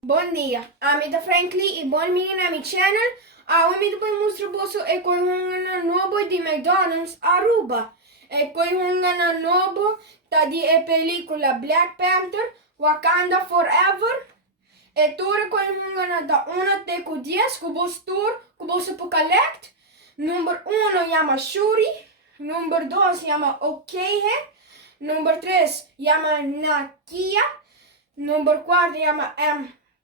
Bom dia, I'm Franklin e bem-vindo na minha channel. Hoje eu vou mostrar você é com um novo de McDonald's Aruba. É com um novo da de película Black Panther Wakanda Forever. É tudo com da 1 até 10 que você tour que você pode collect. Número 1 chama Shuri, número 2 chama Okehe, número 3 chama Nakia, número 4 chama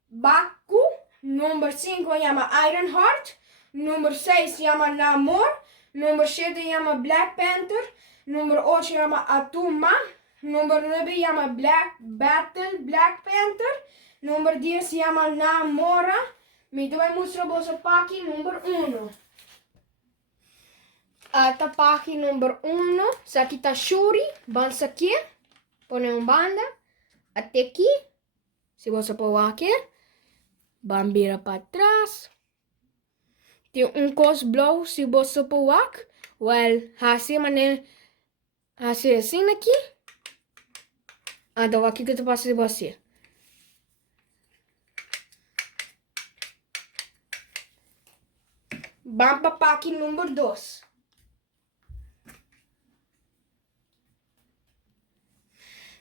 Baku, número 5 chama Ironheart, número 6 chama Namor, número 7 chama Black Panther, número 8 chama Atuma, número 9 chama Battle Black Panther, número 10 chama Namora. Me vai mostrar o pack número 1. Ata pack número 1, sa aqui tá Shuri, bansa aqui, põe banda, até aqui, se você pôr aqui. Bambira para trás. Tem cos blow se você pôr aqui. Well, assim aqui. Então aqui que eu passo de você. Vamos para pack número 2.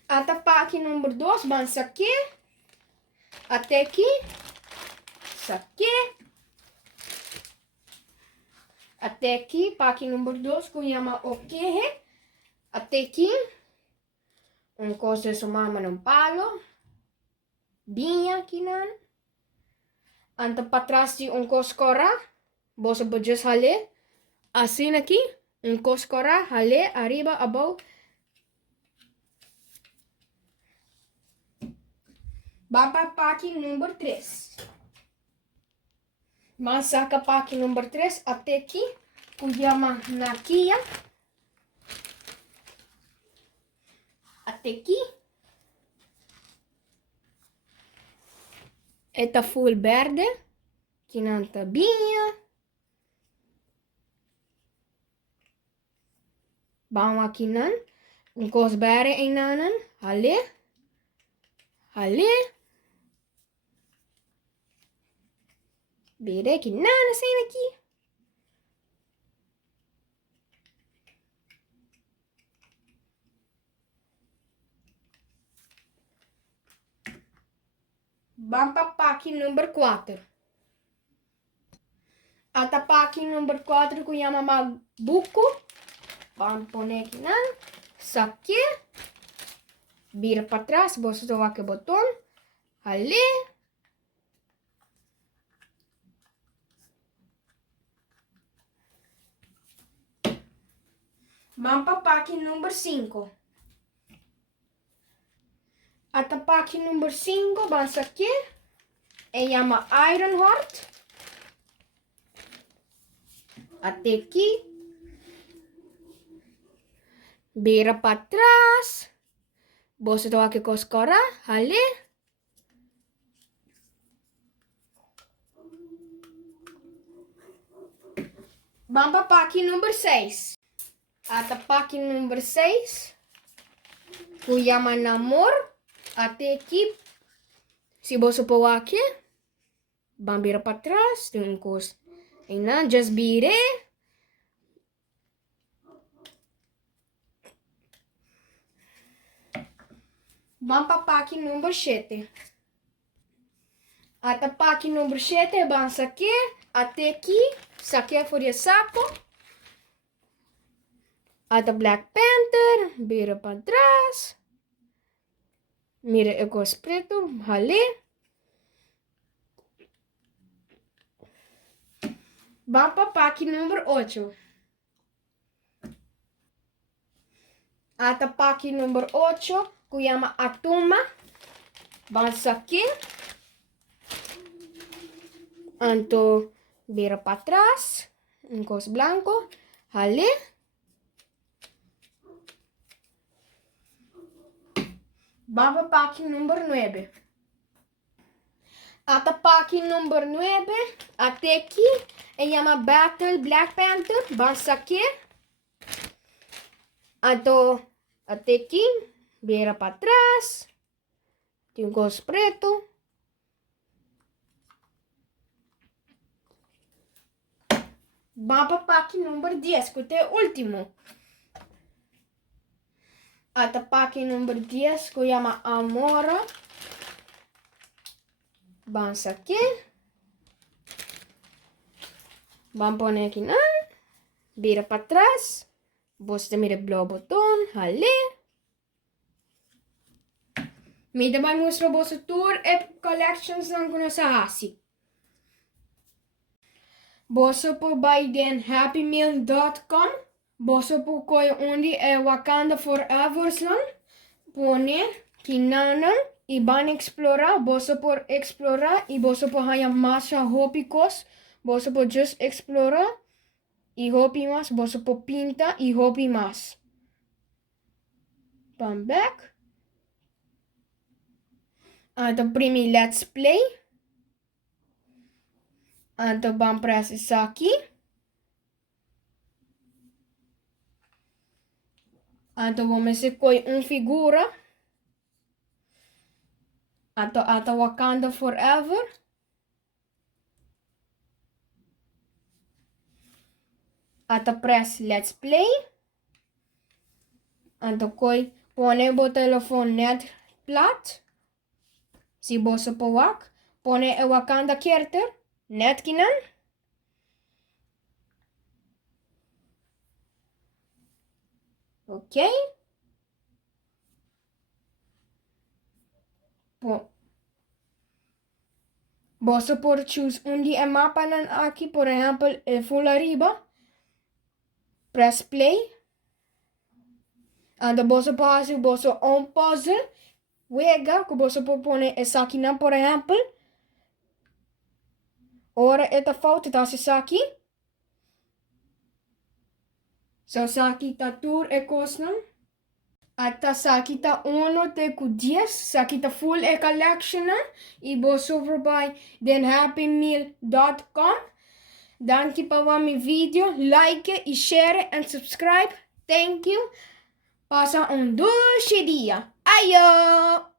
Até pack número 2, vamos aqui. Até aqui. Isso aqui. Até aqui, pack número 2, que chama Okehe. Até aqui. Coisa de mama num palo. Binha aqui, não. Anta para trás de coscora. Você pode just haler. Assim aqui. Coscora, haler, arriba, above. Vamos para pack número 3. Vamos sacar pack número 3 até aqui. Que chama Nakia. Até aqui. Esta full verde. Que não está binha. Vamos aqui não. Cos verde em nanan. Haler. Haler. Bere que nada sem aqui. Vamos para pack número 4. Até pack número 4 que chama Mabuco. Vamos pôr aqui não. Aqui. Vira para trás. Você toca aqui o botão. Ali. Vamos para pack número 5. Até pack número 5, vamos aqui. E chama Ironheart. Até aqui. Vira para trás. Você toca aqui com os cora. Ali. Vamos para pack número 6. Até pack número 6. Que chama Namor. Até aqui. Se você pôr aqui. Vamos virar para trás. Tem coisa. E não, just vire. Vamos para pack número 7. Até pack número 7, vamos aqui. Até aqui. Isso aqui é Fúria Sapo. Até Black Panther. Vira para trás. Mira o gosto preto. Ali. Vamos para pack número 8. Até pack número 8. Que chama Atuma. Vamos aqui. Então, vira para trás. Cos blanco. Ali. Vamos para pack número 9. Até pack número 9. Até aqui. E chama Battle Black Panther. Vamos aqui. Então, até aqui. Vira para trás. Tem gosto preto. Vamos para pack número 10, que é o último. Até pack número 10, que chama Amora. Vamos aqui. Vamos pôr aqui, não? Vira para trás. Você mira blauw botão, ali. Me também mostro você tour e collections não conhece assim. Você pode bij den happymeal.com. Você pode koi onde é Wakanda Forever son. Pone kinana e van explorar. Você pode explorar e você pode ganhar mais hobbycos. Você pode just explorar e hobby mais. Você pode pintar e hobby mais. Come back. Então, primi let's play. Então, vamos press isso aqui. Então, vamos escolher uma figura. Então, Wakanda Forever. Então, press let's play. Então, põe o telefone net plat. Se você pode, põe o Wakanda character. Net kinan. Ok. Você pode choose onde é mapa aqui, por exemplo, full arriba. Press play. Então você pode fazer um puzzle. Wega, que você pode pôr essa aqui, por exemplo. Ora, esta foto está aqui. So, aqui está tudo e coisa. Até aqui está 1 até 10. Aqui está full e collection. E você vai den happymeal.com. Danke para meu vídeo. Like e share e subscribe. Thank you. Passa doce dia. Aio!